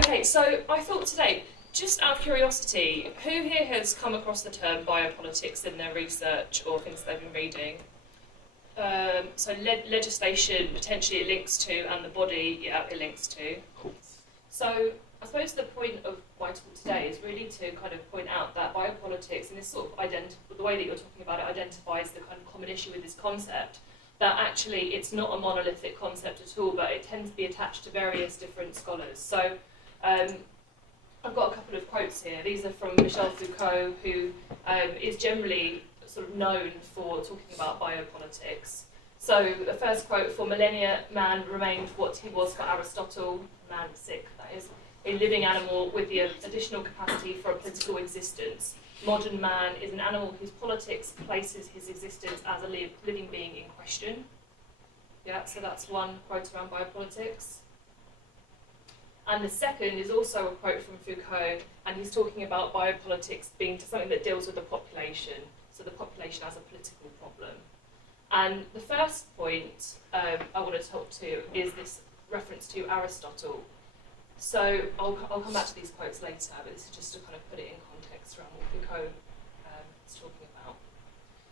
Okay, so I thought today, just out of curiosity, who here has come across the term biopolitics in their research or things they've been reading? So legislation, potentially it links to, and the body, yeah, it links to. So I suppose the point of my talk today is really to kind of point out that biopolitics, and this sort of the way that you're talking about it identifies the kind of common issue with this concept, that actually it's not a monolithic concept at all, but it tends to be attached to various different scholars. So I've got a couple of quotes here. These are from Michel Foucault, who is generally sort of known for talking about biopolitics. So the first quote: "For millennia, man remained what he was for Aristotle, man sick, that is, a living animal with the additional capacity for a political existence. Modern man is an animal whose politics places his existence as a living being in question." Yeah, so that's one quote around biopolitics. And the second is also a quote from Foucault, and he's talking about biopolitics being something that deals with the population, so the population as a political problem. And the first point I want to talk to is this reference to Aristotle. So I'll come back to these quotes later, but this is just to kind of put it in context around what Foucault is talking about.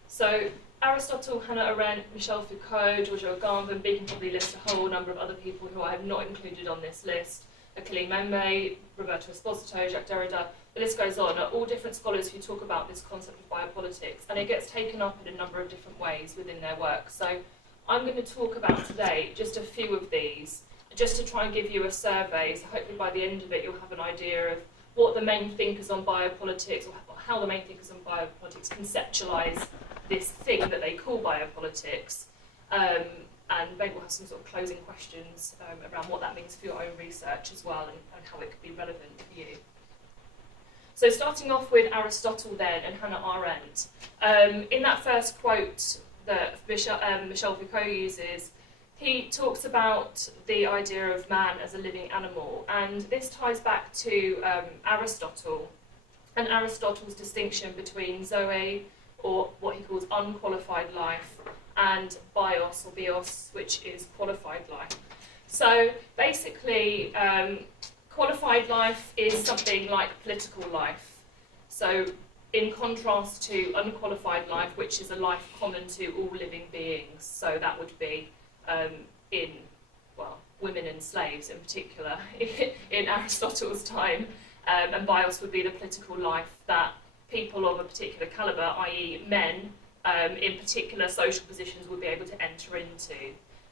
So Aristotle, Hannah Arendt, Michel Foucault, Giorgio Agamben, we can probably list a whole number of other people who I have not included on this list. Achille Mbembe, Roberto Esposito, Jacques Derrida, the list goes on, are all different scholars who talk about this concept of biopolitics, and it gets taken up in a number of different ways within their work. So I'm going to talk about today just a few of these, just to try and give you a survey, so hopefully by the end of it you'll have an idea of what the main thinkers on biopolitics, or how the main thinkers on biopolitics conceptualise this thing that they call biopolitics. And maybe we'll have some sort of closing questions around what that means for your own research as well, and how it could be relevant for you. So starting off with Aristotle then, and Hannah Arendt. In that first quote that Michel Foucault uses, he talks about the idea of man as a living animal, and this ties back to Aristotle, and Aristotle's distinction between zoe, or what he calls unqualified life, and bios, or bios, which is qualified life. So basically, qualified life is something like political life. So in contrast to unqualified life, which is a life common to all living beings. So that would be women and slaves in particular, in Aristotle's time. And bios would be the political life that people of a particular calibre, i.e. men, in particular social positions would be able to enter into.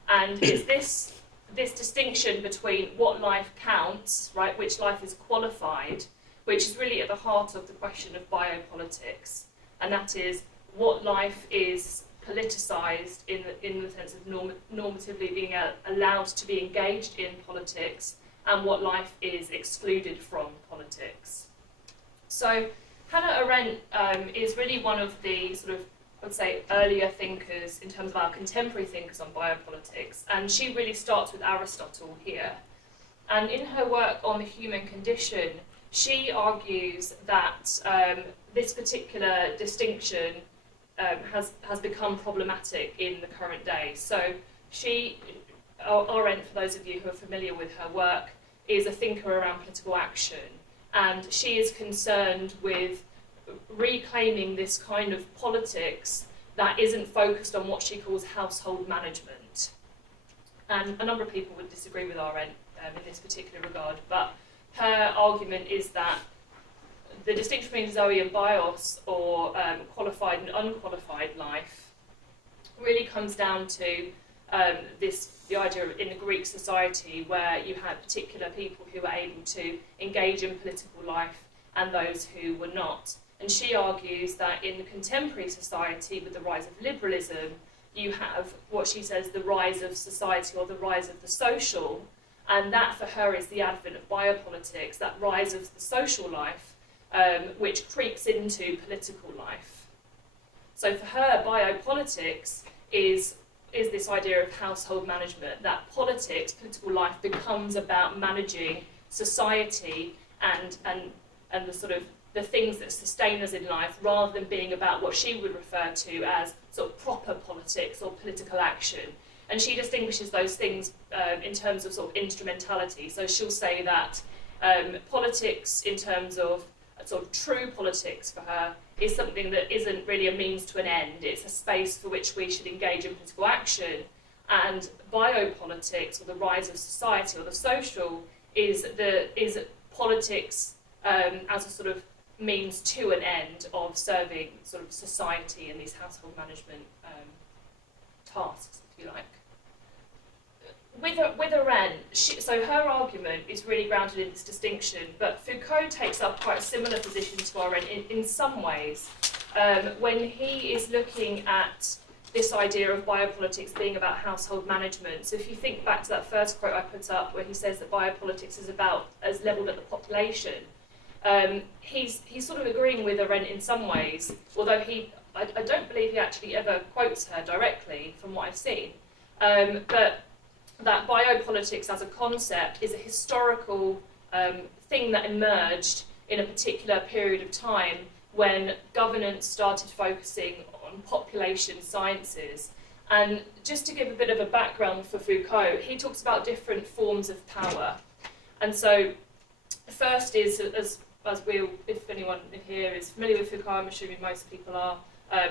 And it's this distinction between what life counts, right, which life is qualified, which is really at the heart of the question of biopolitics. And that is what life is politicised in the sense of normatively being allowed to be engaged in politics, and what life is excluded from politics. So Hannah Arendt is really one of the sort of, I would say, earlier thinkers in terms of our contemporary thinkers on biopolitics, and she really starts with Aristotle here. And in her work on the human condition, she argues that this particular distinction has become problematic in the current day. So Arendt, for those of you who are familiar with her work, is a thinker around political action, and she is concerned with reclaiming this kind of politics that isn't focused on what she calls household management. And a number of people would disagree with Arendt in this particular regard, but her argument is that the distinction between zoe and bios, or qualified and unqualified life, really comes down to the idea of, in the Greek society, where you had particular people who were able to engage in political life and those who were not. And she argues that in the contemporary society, with the rise of liberalism, you have what she says the rise of society, or the rise of the social, and that for her is the advent of biopolitics, that rise of the social life, which creeps into political life. So for her, biopolitics is this idea of household management, that political life becomes about managing society and the sort of the things that sustain us in life, rather than being about what she would refer to as sort of proper politics or political action. And she distinguishes those things in terms of sort of instrumentality. So she'll say that Politics, in terms of sort of true politics for her, is something that isn't really a means to an end. It's a space for which we should engage in political action. And biopolitics, or the rise of society, or the social, is politics as a sort of means to an end of serving sort of society and these household management tasks, if you like. With Arendt, so her argument is really grounded in this distinction, but Foucault takes up quite a similar position to Arendt in some ways, when he is looking at this idea of biopolitics being about household management. So if you think back to that first quote I put up, where he says that biopolitics is about as levelled at the population, he's sort of agreeing with Arendt in some ways, although I don't believe he actually ever quotes her directly from what I've seen. But that biopolitics as a concept is a historical thing that emerged in a particular period of time when governance started focusing on population sciences. And just to give a bit of a background for Foucault, he talks about different forms of power. And so the first is, as if anyone here is familiar with Foucault, I'm assuming most people are,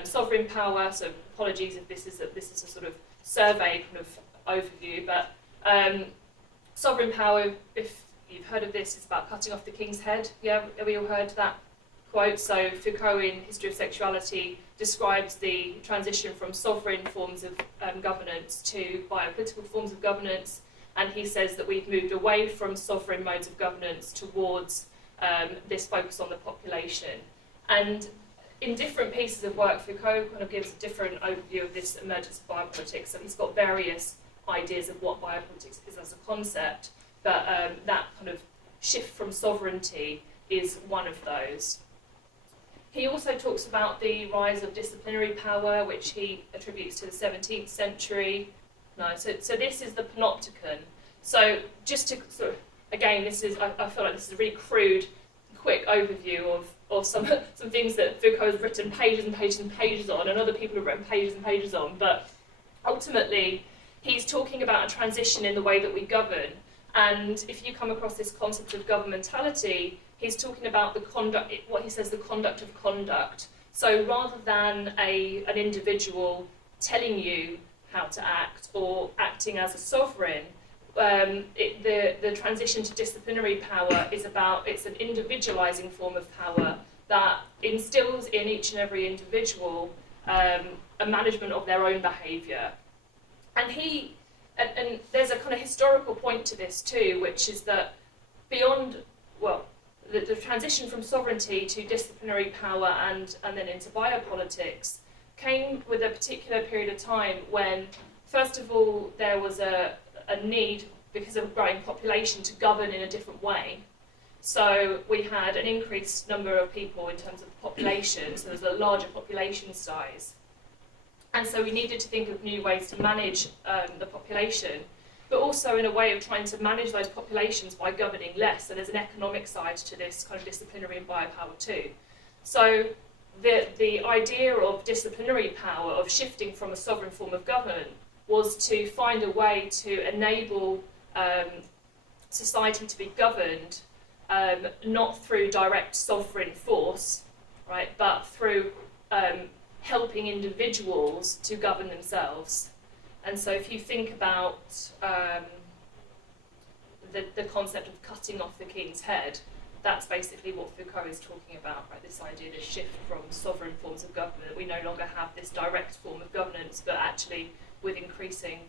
sovereign power. So apologies if this is a sort of survey kind of overview, but sovereign power, if you've heard of this, is about cutting off the king's head. Yeah, have we all heard that quote? So Foucault in History of Sexuality describes the transition from sovereign forms of governance to biopolitical forms of governance, and he says that we've moved away from sovereign modes of governance towards this focus on the population. And in different pieces of work, Foucault kind of gives a different overview of this emergence of biopolitics. So he's got various ideas of what biopolitics is as a concept, but that kind of shift from sovereignty is one of those. He also talks about the rise of disciplinary power, which he attributes to the 17th century. So this is the Panopticon. So just to sort of, again, this is, I feel like this is a really crude, quick overview of some things that Foucault has written pages and pages and pages on, and other people have written pages and pages on, but ultimately he's talking about a transition in the way that we govern. And if you come across this concept of governmentality, he's talking about the conduct, what he says, the conduct of conduct. So rather than an individual telling you how to act or acting as a sovereign, the transition to disciplinary power is about, it's an individualizing form of power that instills in each and every individual a management of their own behaviour. And there's a kind of historical point to this too, which is that beyond, well, the transition from sovereignty to disciplinary power and then into biopolitics came with a particular period of time when, first of all, there was a need, because of a growing population, to govern in a different way. So we had an increased number of people in terms of population, so there's a larger population size. And so we needed to think of new ways to manage the population, but also in a way of trying to manage those populations by governing less. So there's an economic side to this kind of disciplinary and biopower too. So the idea of disciplinary power, of shifting from a sovereign form of government, was to find a way to enable society to be governed not through direct sovereign force, right, but through helping individuals to govern themselves. And so if you think about the concept of cutting off the king's head, that's basically what Foucault is talking about, right? This idea, this shift from sovereign forms of government. We no longer have this direct form of governance, but actually with increasing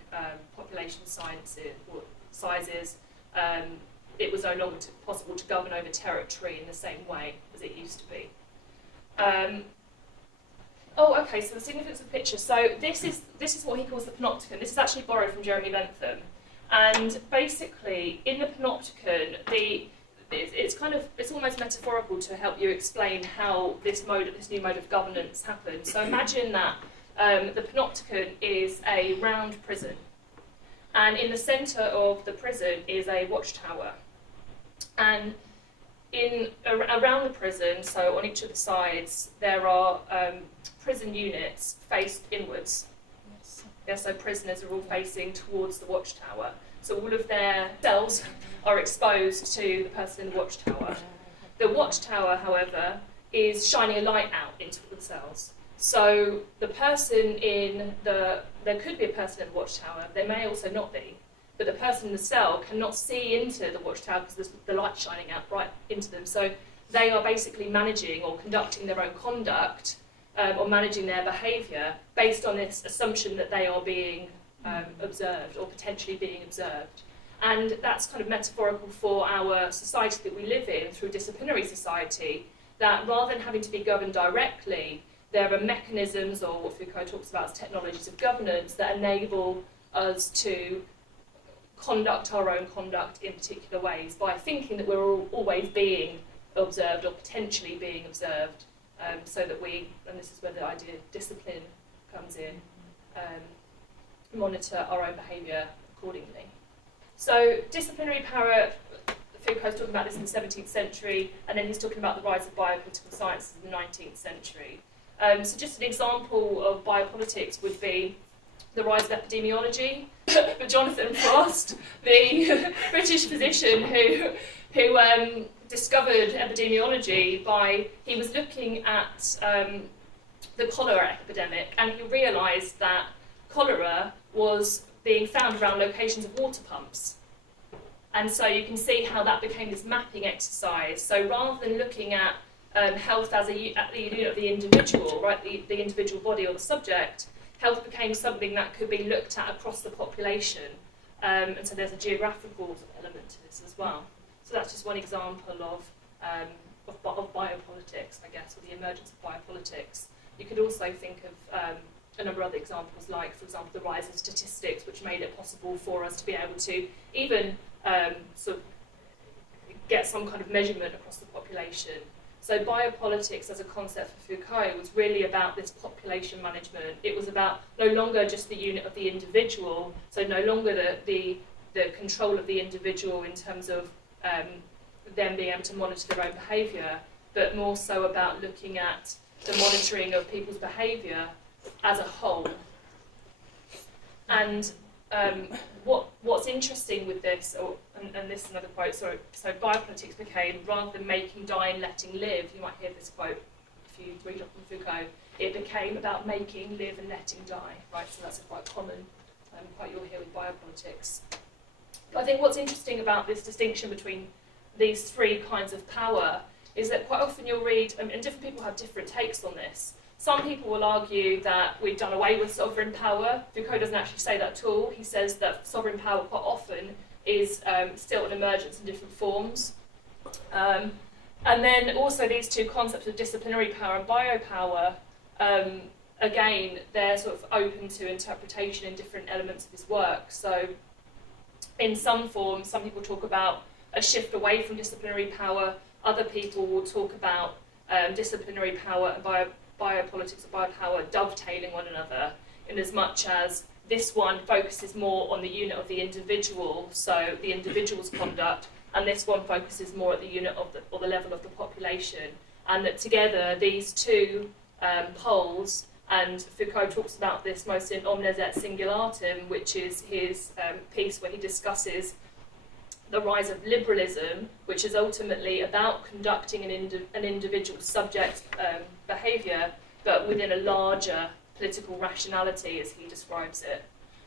population sizes, it was no longer possible to govern over territory in the same way as it used to be. Okay, so the significance of the picture. So this is what he calls the Panopticon. This is actually borrowed from Jeremy Bentham. And basically, in the Panopticon, it's almost metaphorical to help you explain how this new mode of governance happens. So imagine that the Panopticon is a round prison, and in the centre of the prison is a watchtower. And around the prison, so on each of the sides, there are prison units faced inwards. Yes. Yeah, so prisoners are all facing towards the watchtower. So all of their cells are exposed to the person in the watchtower. The watchtower, however, is shining a light out into the cells. So the person there could be a person in the watchtower, there may also not be, but the person in the cell cannot see into the watchtower because there's the light shining out right into them. So they are basically managing or conducting their own conduct or managing their behaviour based on this assumption that they are being observed or potentially being observed. And that's kind of metaphorical for our society that we live in through disciplinary society, that rather than having to be governed directly, there are mechanisms, or what Foucault talks about as technologies of governance, that enable us to conduct our own conduct in particular ways by thinking that we're always being observed or potentially being observed, so that we, and this is where the idea of discipline comes in, monitor our own behaviour accordingly. So disciplinary power, Foucault's talking about this in the 17th century, and then he's talking about the rise of biopolitical sciences in the 19th century. So just an example of biopolitics would be the rise of epidemiology. But Jonathan Frost, the British physician who discovered epidemiology he was looking at the cholera epidemic, and he realised that cholera was being found around locations of water pumps. And so you can see how that became this mapping exercise. So rather than looking at health as at the unit of the individual, right, the individual body or the subject, health became something that could be looked at across the population. And so there's a geographical element to this as well. So that's just one example of biopolitics, I guess, or the emergence of biopolitics. You could also think of a number of other examples, like, for example, the rise of statistics, which made it possible for us to be able to even sort of get some kind of measurement across the population. So biopolitics as a concept for Foucault was really about this population management. It was about no longer just the unit of the individual, so no longer the control of the individual in terms of them being able to monitor their own behaviour, but more so about looking at the monitoring of people's behaviour as a whole. And what's interesting with this, and this is another quote, so biopolitics became, rather than making, die and letting live, you might hear this quote if you read up on Foucault, it became about making, live and letting die, right? So that's a quite common quote you'll hear with biopolitics. But I think what's interesting about this distinction between these three kinds of power is that quite often you'll read, and different people have different takes on this. Some people will argue that we've done away with sovereign power. Foucault doesn't actually say that at all. He says that sovereign power quite often is still an emergence in different forms. And then also these two concepts of disciplinary power and biopower, again, they're sort of open to interpretation in different elements of his work. So in some forms, some people talk about a shift away from disciplinary power. Other people will talk about disciplinary power and biopolitics or biopower dovetailing one another, in as much as this one focuses more on the unit of the individual, so the individual's conduct, and this one focuses more at the unit of the level of the population, and that together these two poles, and Foucault talks about this most in Omnes et Singulatum, which is his piece where he discusses the rise of liberalism, which is ultimately about conducting an individual subject's behaviour, but within a larger political rationality, as he describes it.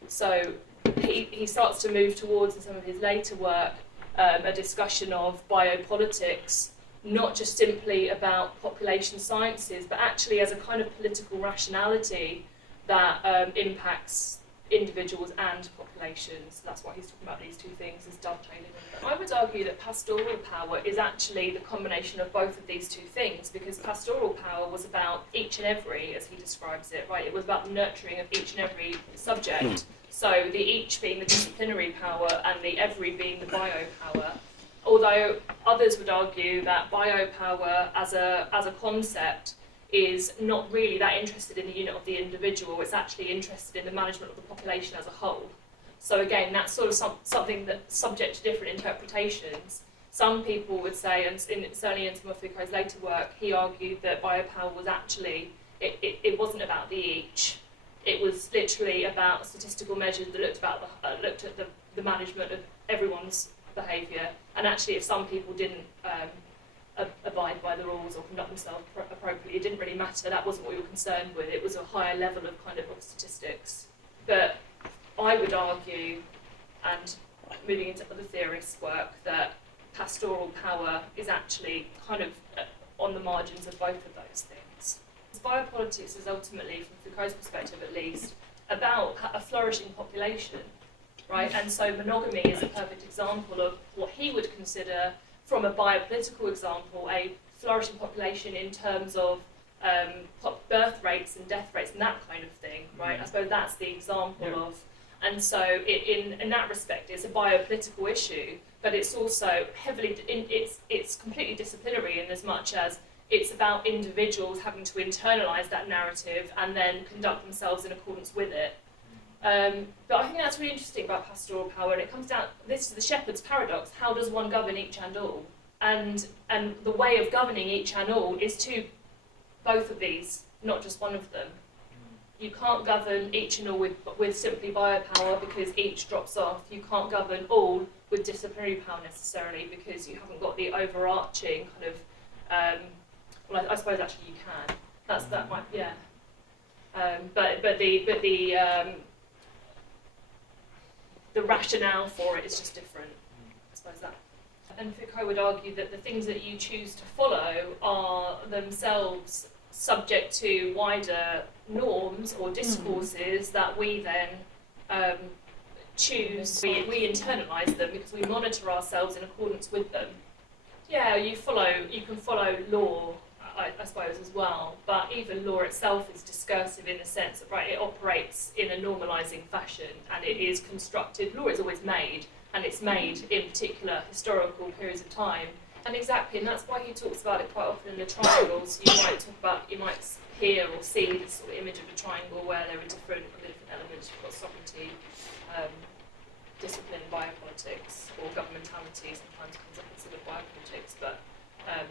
So he starts to move towards, in some of his later work, a discussion of biopolitics, not just simply about population sciences, but actually as a kind of political rationality that impacts individuals and populations. That's why he's talking about these two things as dovetailing. I would argue that pastoral power is actually the combination of both of these two things, because pastoral power was about each and every, as he describes it, right? It was about the nurturing of each and every subject. So the each being the disciplinary power and the every being the biopower. Although others would argue that biopower as a concept is not really that interested in the unit of the individual, it's actually interested in the management of the population as a whole. So again, that's sort of something that's subject to different interpretations. Some people would say, and certainly in some of Foucault's later work, he argued that biopower was actually, it wasn't about the each. It was literally about statistical measures that looked at the management of everyone's behaviour. And actually, if some people didn't abide by the rules or conduct themselves appropriately, it didn't really matter. That wasn't what we were concerned with. It was a higher level of kind of statistics. But I would argue, and moving into other theorists' work, that pastoral power is actually kind of on the margins of both of those things. Biopolitics is ultimately, from Foucault's perspective at least, about a flourishing population, right? And so monogamy is a perfect example of what he would consider, from a biopolitical example, a flourishing population in terms of birth rates and death rates and that kind of thing, right? I suppose that's the example of. And so in that respect, it's a biopolitical issue, but it's also heavily, it's completely disciplinary in as much as it's about individuals having to internalise that narrative and then conduct themselves in accordance with it. But I think that's really interesting about pastoral power, and it comes down, this is the shepherd's paradox: how does one govern each and all? And the way of governing each and all is to both of these, not just one of them. You can't govern each and all with simply biopower, because each drops off. You can't govern all with disciplinary power necessarily, because you haven't got the overarching kind of, well, I suppose actually you can. That might, yeah. But the rationale for it is just different. I suppose that. And Foucault would argue that the things that you choose to follow are themselves subject to wider norms or discourses that we then choose. We internalise them because we monitor ourselves in accordance with them. Yeah, you can follow law, I suppose, as well, but even law itself is discursive in the sense that, right, it operates in a normalising fashion, and it is constructed. Law is always made, and it's made in particular historical periods of time. And exactly, and that's why he talks about it quite often in the triangles. You might hear or see this sort of image of a triangle where there are different elements. You've got sovereignty, discipline, biopolitics, or governmentality sometimes comes up instead of biopolitics, but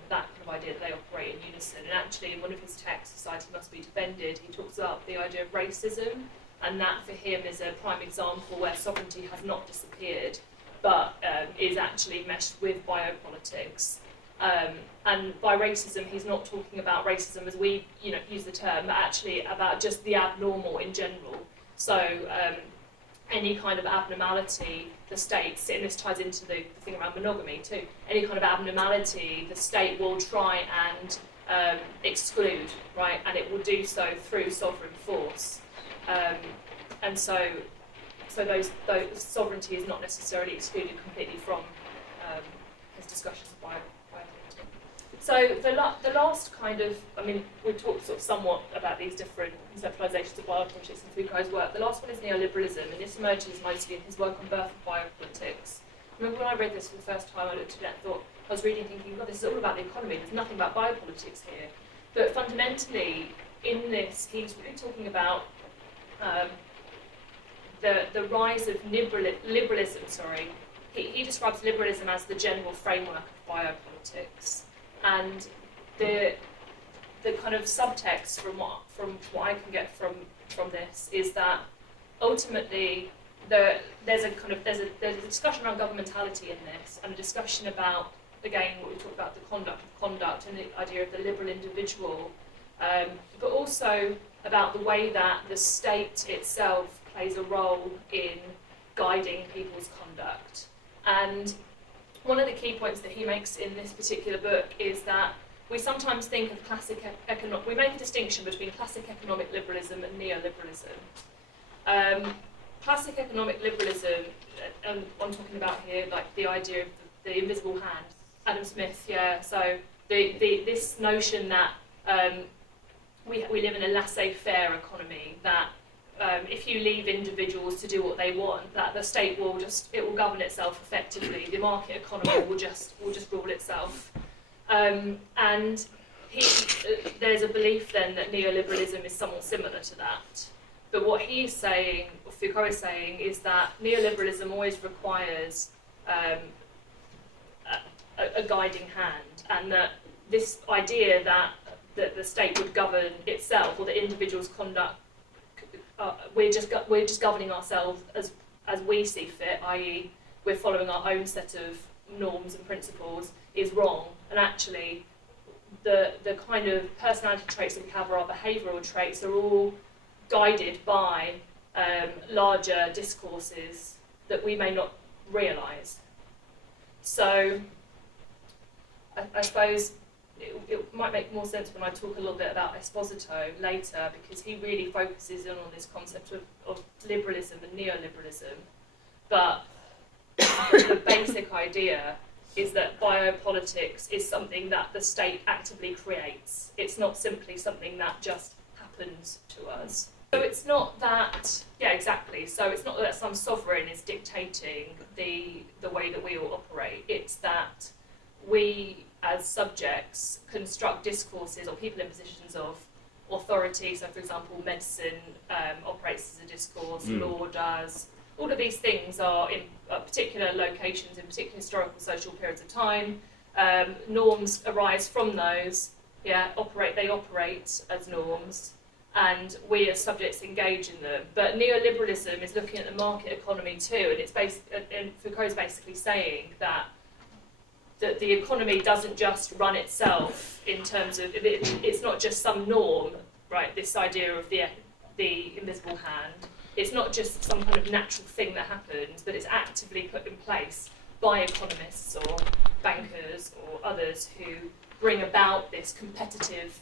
that kind of idea that they operate in unison. And actually, in one of his texts, Society Must Be Defended, he talks about the idea of racism, and that for him is a prime example where sovereignty has not disappeared, but is actually meshed with biopolitics. And by racism, he's not talking about racism as we use the term, but actually about just the abnormal in general. So any kind of abnormality, the state, and this ties into the thing around monogamy too, any kind of abnormality, the state will try and exclude, right? And it will do so through sovereign force. And so those sovereignty is not necessarily excluded completely from his discussions of biopolitics. So the last kind of, I mean, we've talked sort of somewhat about these different conceptualizations of biopolitics in Foucault's work. The last one is neoliberalism, and this emerges mostly in his work on birth of biopolitics. I remember when I read this for the first time, I looked at it and thought, I was reading thinking, God, this is all about the economy, there's nothing about biopolitics here. But fundamentally, in this, he's really talking about the rise of liberalism. He describes liberalism as the general framework of biopolitics, and the kind of subtext from what I can get from this is that ultimately there's a discussion around governmentality in this, and a discussion about, again, what we talked about, the conduct and the idea of the liberal individual, but also about the way that the state itself plays a role in guiding people's conduct. And one of the key points that he makes in this particular book is that we sometimes think of classic economic, we make a distinction between classic economic liberalism and neoliberalism. Classic economic liberalism, and I'm talking about here like the idea of the invisible hand, Adam Smith, yeah, so this notion that we live in a laissez-faire economy, that if you leave individuals to do what they want, that the state will govern itself effectively. The market economy will just rule itself. And there's a belief then that neoliberalism is somewhat similar to that. But what he's saying, or Foucault is saying, is that neoliberalism always requires a guiding hand, and that this idea that the state would govern itself, or that individuals' conduct, we're just governing ourselves as we see fit, i.e. we're following our own set of norms and principles, is wrong. And actually, the kind of personality traits that we have, or our behavioural traits, are all guided by larger discourses that we may not realise. So I suppose it might make more sense when I talk a little bit about Esposito later, because he really focuses in on this concept of liberalism and neoliberalism. But the basic idea is that biopolitics is something that the state actively creates. It's not simply something that just happens to us. So it's not that, yeah, exactly. So it's not that some sovereign is dictating the way that we all operate. It's that we, as subjects, construct discourses, or people in positions of authority. So, for example, medicine operates as a discourse, law does. All of these things are in particular locations, in particular historical social periods of time. Norms arise from those. Yeah, they operate as norms, and we as subjects engage in them. But neoliberalism is looking at the market economy too, and Foucault's basically saying that the economy doesn't just run itself in terms of it's not just some norm, right? This idea of the invisible hand. It's not just some kind of natural thing that happens, but it's actively put in place by economists or bankers or others who bring about this competitive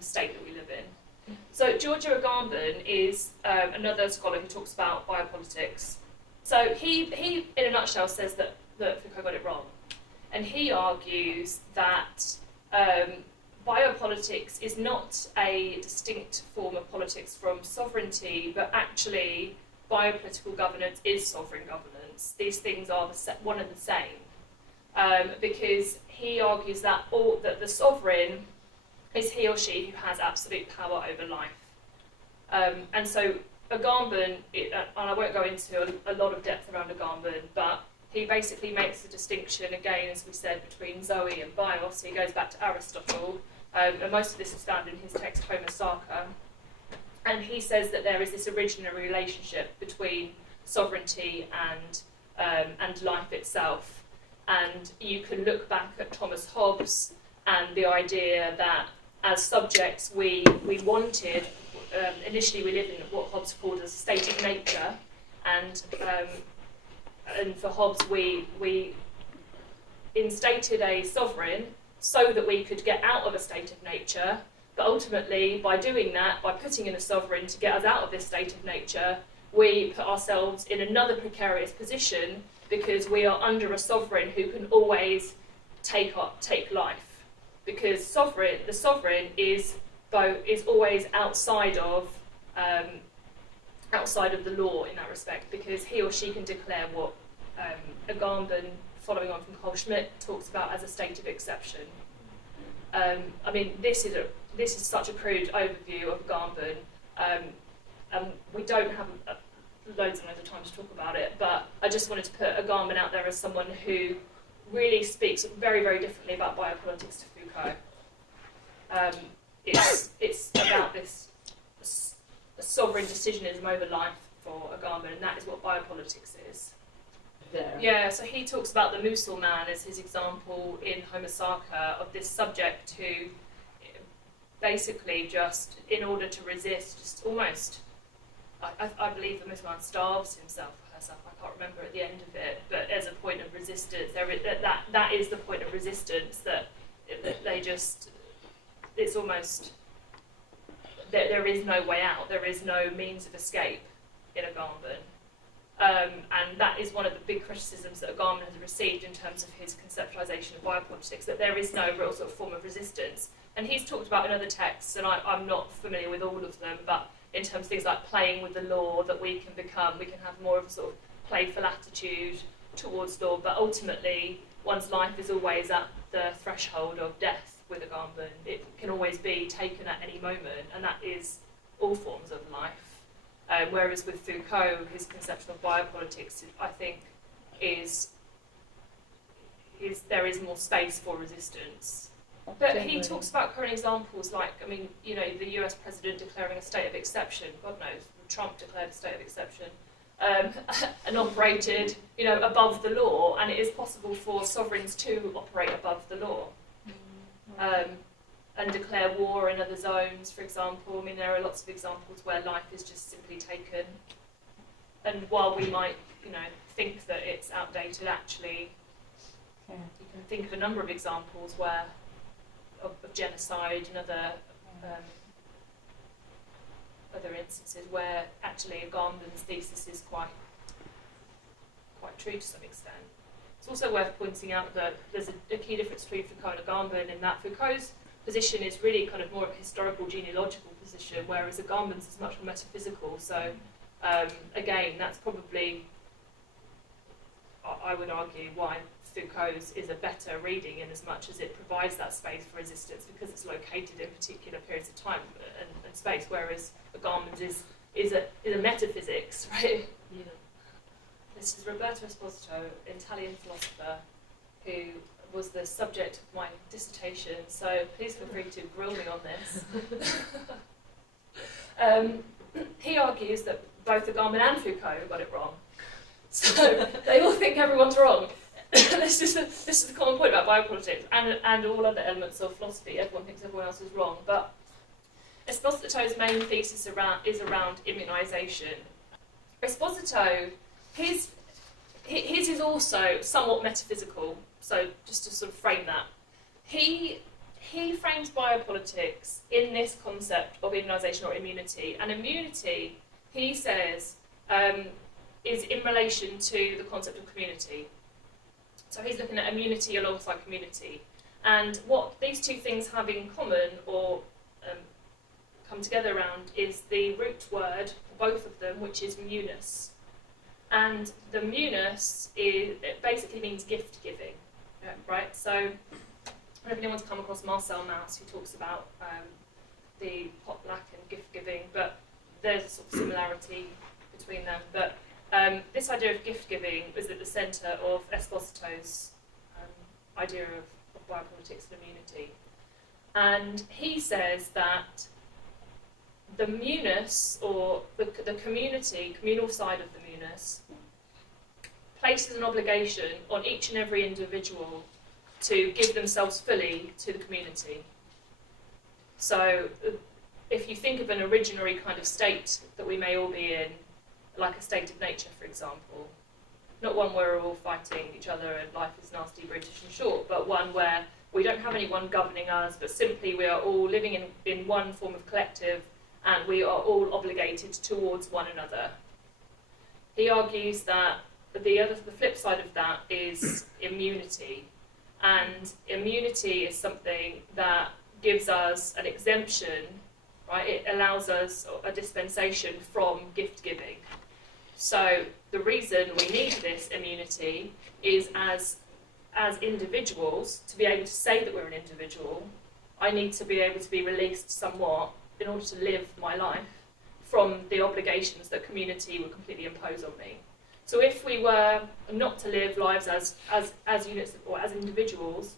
state that we live in. So Giorgio Agamben is another scholar who talks about biopolitics. So he in a nutshell, says that Foucault got it wrong. And he argues that biopolitics is not a distinct form of politics from sovereignty, but actually biopolitical governance is sovereign governance. These things are one and the same, because he argues that the sovereign is he or she who has absolute power over life. And so Agamben, and I won't go into a lot of depth around Agamben, but he basically makes a distinction, again, as we said, between Zoe and Bios. He goes back to Aristotle, and most of this is found in his text Homo Sarka. And he says that there is this original relationship between sovereignty and life itself. And you can look back at Thomas Hobbes and the idea that as subjects we wanted, initially we lived in what Hobbes called a state of nature, and for Hobbes we instated a sovereign so that we could get out of a state of nature, but ultimately by doing that, by putting in a sovereign to get us out of this state of nature, we put ourselves in another precarious position because we are under a sovereign who can always take life. Because the sovereign is always outside of the law in that respect, because he or she can declare what Agamben, following on from Carl Schmitt, talks about as a state of exception. I mean, this is such a crude overview of Agamben, and we don't have loads and loads of time to talk about it, but I just wanted to put Agamben out there as someone who really speaks very, very differently about biopolitics to Foucault. It's about this sovereign decisionism over life for Agamben, and that is what biopolitics is. Yeah, so he talks about the Musulman as his example in Homo Sarka of this subject who basically just, in order to resist, just almost, I believe the Musulman starves himself or herself, I can't remember at the end of it, but as a point of resistance, that is the point of resistance, that they just, it's almost, there is no way out, there is no means of escape in Agamben. And that is one of the big criticisms that Agamben has received in terms of his conceptualisation of biopolitics, that there is no real sort of form of resistance. And he's talked about in other texts, and I'm not familiar with all of them, but in terms of things like playing with the law, that we can have more of a sort of playful attitude towards law, but ultimately one's life is always at the threshold of death with Agamben. It can always be taken at any moment, and that is all forms of life. Whereas with Foucault, his conception of biopolitics, I think, is there is more space for resistance. But he talks about current examples like, I mean, you know, the US president declaring a state of exception. God knows, Trump declared a state of exception. and operated, above the law, and it is possible for sovereigns to operate above the law. And declare war in other zones, for example. I mean, there are lots of examples where life is just simply taken. And while we might, think that it's outdated, actually, you can think of a number of examples where of genocide and other instances where actually Agamben's thesis is quite true to some extent. It's also worth pointing out that there's a key difference between Foucault and Agamben in that Foucault's position is really kind of more of a historical genealogical position, whereas Agamben's is much more metaphysical. So again, that's probably, I would argue, why Foucault's is a better reading, in as much as it provides that space for resistance because it's located in particular periods of time and space, whereas Agamben's is a metaphysics, right? Yeah. This is Roberto Esposito, an Italian philosopher who was the subject of my dissertation, so please feel free to grill me on this. He argues that both Agamben and Foucault got it wrong. So they all think everyone's wrong. This is the common point about biopolitics and all other elements of philosophy. Everyone thinks everyone else is wrong. But Esposito's main thesis is around immunisation. Esposito, his is also somewhat metaphysical. So just to sort of frame that, he frames biopolitics in this concept of immunisation or immunity. And immunity, he says, is in relation to the concept of community. So he's looking at immunity alongside community. And what these two things have in common, or come together around, is the root word for both of them, which is munus. And the munus it basically means gift giving, right? So I don't know if anyone's come across Marcel Mauss, who talks about the potluck and gift giving, but there's a sort of similarity between them. But this idea of gift giving is at the centre of Esposito's idea of biopolitics and immunity. And he says that the munus, or the communal side of the munus, places an obligation on each and every individual to give themselves fully to the community. So if you think of an originary kind of state that we may all be in, like a state of nature, for example, not one where we're all fighting each other and life is nasty, brutish and short, but one where we don't have anyone governing us, but simply we are all living in one form of collective, and we are all obligated towards one another. He argues that the flip side of that is immunity, and immunity is something that gives us an exemption, right? It allows us a dispensation from gift giving. So the reason we need this immunity is as individuals, to be able to say that we're an individual, I need to be able to be released somewhat in order to live my life from the obligations that community would completely impose on me. So if we were not to live lives as units or as individuals,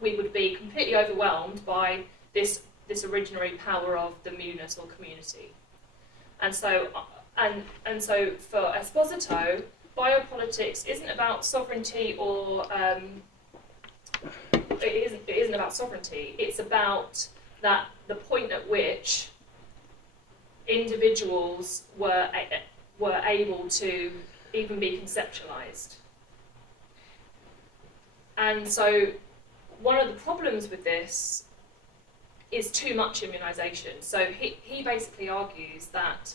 we would be completely overwhelmed by this originary power of the munus or community. And so for Esposito, biopolitics isn't about sovereignty or it isn't about sovereignty. It's about the point at which individuals were able to even be conceptualized. And so one of the problems with this is too much immunization. So he basically argues that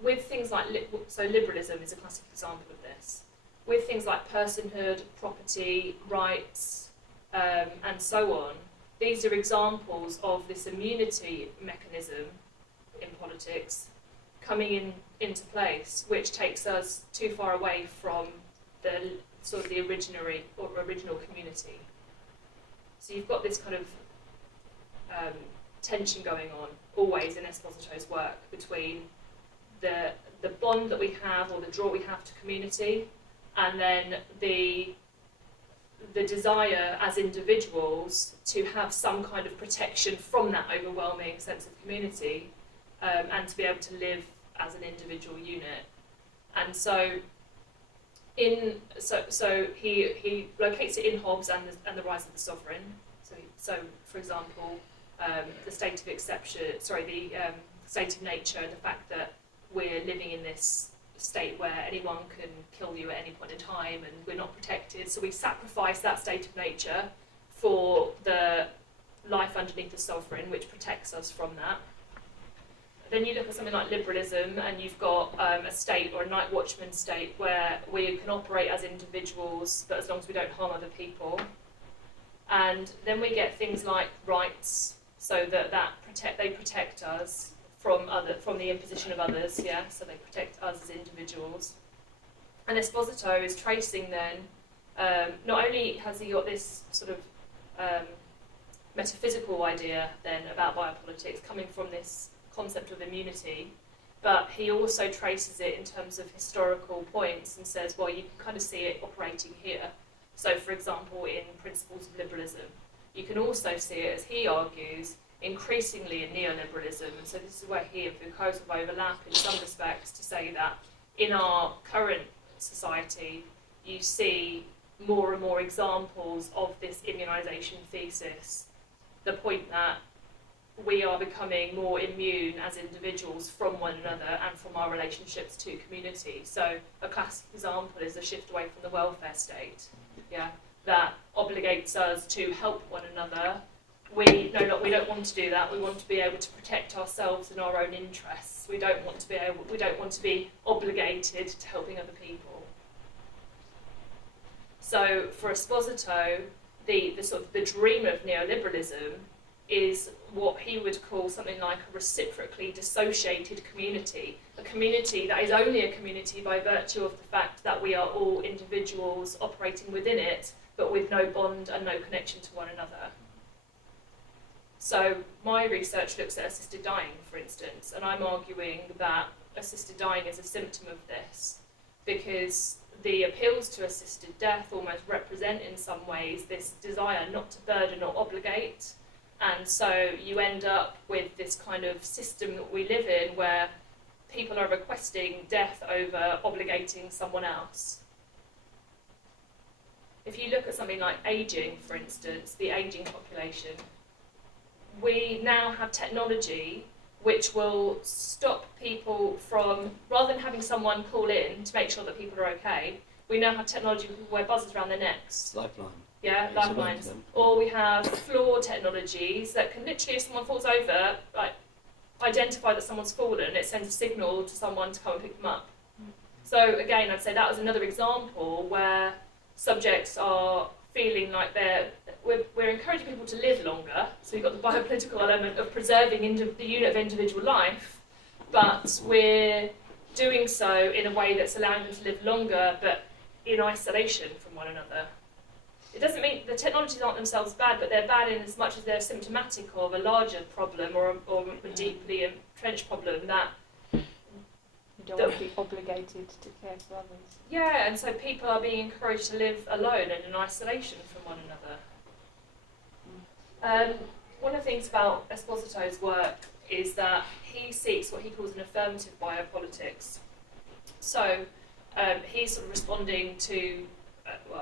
with things like, liberalism is a classic example of this. With things like personhood, property, rights, and so on, these are examples of this immunity mechanism in politics coming into place, which takes us too far away from the original community. So you've got this kind of tension going on always in Esposito's work between the bond that we have, or the draw we have to community, and then the desire as individuals to have some kind of protection from that overwhelming sense of community, and to be able to live as an individual unit. And so he locates it in Hobbes and the Rise of the Sovereign. So for example, the state of exception, the state of nature, the fact that we're living in this state where anyone can kill you at any point in time and we're not protected, so we sacrifice that state of nature for the life underneath the sovereign, which protects us from that. Then you look at something like liberalism, and you've got a state or a night watchman state where we can operate as individuals, but as long as we don't harm other people. And then we get things like rights, so that they protect us from the imposition of others, so they protect us as individuals. And Esposito is tracing then, not only has he got this sort of metaphysical idea then about biopolitics coming from this concept of immunity, but he also traces it in terms of historical points and says, well, you can kind of see it operating here. So, for example, in Principles of Liberalism, you can also see it, as he argues, increasingly in neoliberalism. And so this is where he and Foucault sort of overlap in some respects, to say that in our current society, you see more and more examples of this immunisation thesis, the point that we are becoming more immune as individuals from one another and from our relationships to community. So a classic example is the shift away from the welfare state, that obligates us to help one another. We don't want to do that. We want to be able to protect ourselves in our own interests. We don't want to be obligated to helping other people. So for Esposito, the dream of neoliberalism is what he would call something like a reciprocally dissociated community, a community that is only a community by virtue of the fact that we are all individuals operating within it, but with no bond and no connection to one another. So my research looks at assisted dying, for instance, and I'm arguing that assisted dying is a symptom of this, because the appeals to assisted death almost represent in some ways this desire not to burden or obligate. And so you end up with this kind of system that we live in where people are requesting death over obligating someone else. If you look at something like ageing, for instance, the ageing population, we now have technology which will stop people from, rather than having someone call in to make sure that people are okay, we now have technology where people wear buzzers around their necks. Lifeline. Yeah, lifelines. Or we have floor technologies that can literally, if someone falls over, identify that someone's fallen, it sends a signal to someone to come and pick them up. So again, I'd say that was another example where subjects are feeling like we're encouraging people to live longer, so you've got the biopolitical element of preserving the unit of individual life, but we're doing so in a way that's allowing them to live longer, but in isolation from one another. It doesn't mean the technologies aren't themselves bad, but they're bad in as much as they're symptomatic of a larger problem or a deeply entrenched problem that you don't want to be obligated to care for others. Yeah, and so people are being encouraged to live alone and in isolation from one another. One of the things about Esposito's work is that he seeks what he calls an affirmative biopolitics. So he's sort of responding to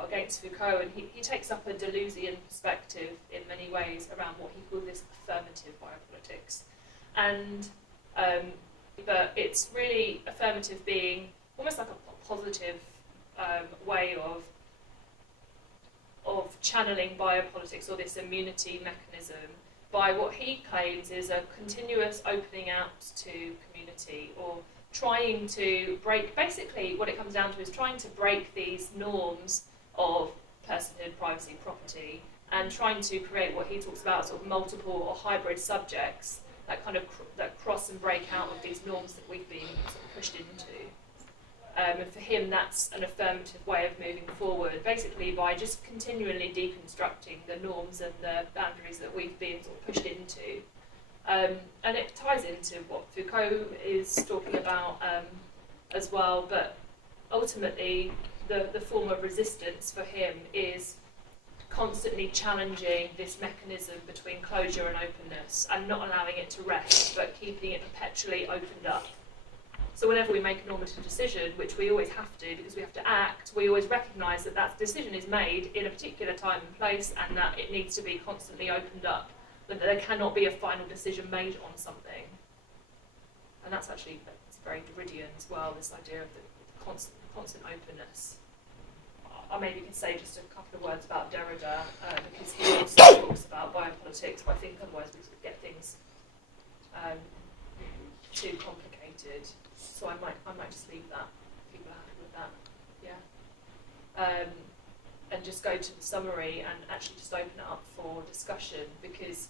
against Foucault, and he takes up a Deleuzian perspective in many ways around what he calls this affirmative biopolitics. And but it's really affirmative being almost like a positive way of channeling biopolitics, or this immunity mechanism, by what he claims is a continuous opening out to community, or trying to break, basically what it comes down to is trying to break these norms of personhood, privacy, property, and trying to create what he talks about sort of multiple or hybrid subjects that kind of that cross and break out of these norms that we've been sort of pushed into. And for him, that's an affirmative way of moving forward, basically by just continually deconstructing the norms and the boundaries that we've been sort of pushed into. And it ties into what Foucault is talking about as well, but ultimately the form of resistance for him is constantly challenging this mechanism between closure and openness, and not allowing it to rest, but keeping it perpetually opened up. So whenever we make a normative decision, which we always have to because we have to act, we always recognise that that decision is made in a particular time and place and that it needs to be constantly opened up, that there cannot be a final decision made on something. And that's actually it's very Derridian as well, this idea of the constant openness. I maybe could say just a couple of words about Derrida, because he also talks about biopolitics, but I think otherwise we sort of get things too complicated. So I might just leave that. People are happy with that, yeah. And just go to the summary and actually just open it up for discussion, because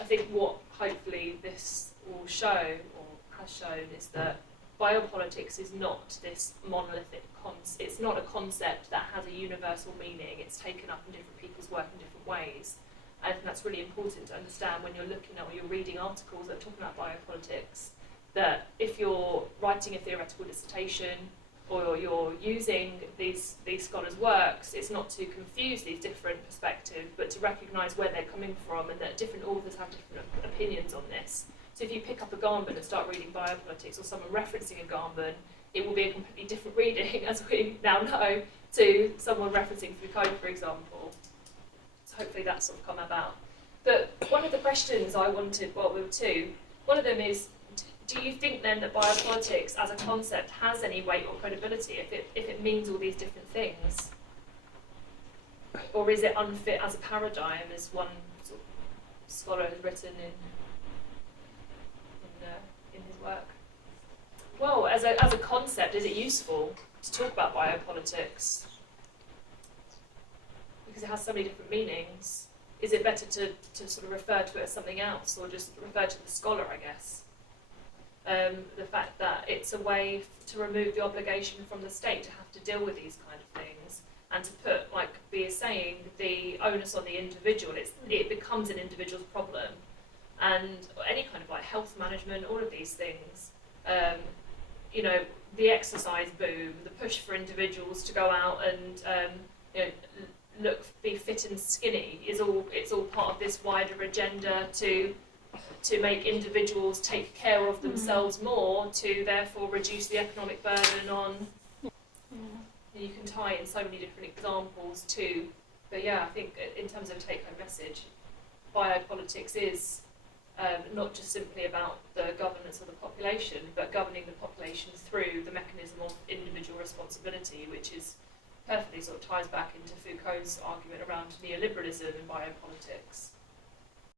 I think what hopefully this will show or has shown is that biopolitics is not this monolithic it's not a concept that has a universal meaning. It's taken up in different people's work in different ways. And I think that's really important to understand when you're looking at or you're reading articles that are talking about biopolitics, that if you're writing a theoretical dissertation or you're using these scholars' works, it's not to confuse these different perspectives, but to recognise where they're coming from and that different authors have different opinions on this. So if you pick up a Garman and start reading biopolitics or someone referencing a Garman, it will be a completely different reading, as we now know, to someone referencing Foucault, for example. So hopefully that's sort of come about. But one of the questions I wanted, well, there were two. One of them is, do you think then that biopolitics as a concept has any weight or credibility if it means all these different things? Or is it unfit as a paradigm, as one sort of scholar has written in his work? Well, as a concept, is it useful to talk about biopolitics? Because it has so many different meanings. Is it better to sort of refer to it as something else, or just refer to the scholar, I guess? The fact that it's a way to remove the obligation from the state to have to deal with these kind of things, and to put, like B is saying, the onus on the individual. It becomes an individual's problem. And any kind of like health management, all of these things, you know, the exercise boom, the push for individuals to go out and you know, be fit and skinny it's all part of this wider agenda to make individuals take care of themselves more, to therefore reduce the economic burden on. And you can tie in so many different examples too. But yeah, I think in terms of take-home message, biopolitics is not just simply about the governance of the population, but governing the population through the mechanism of individual responsibility, which is perfectly sort of ties back into Foucault's argument around neoliberalism and biopolitics.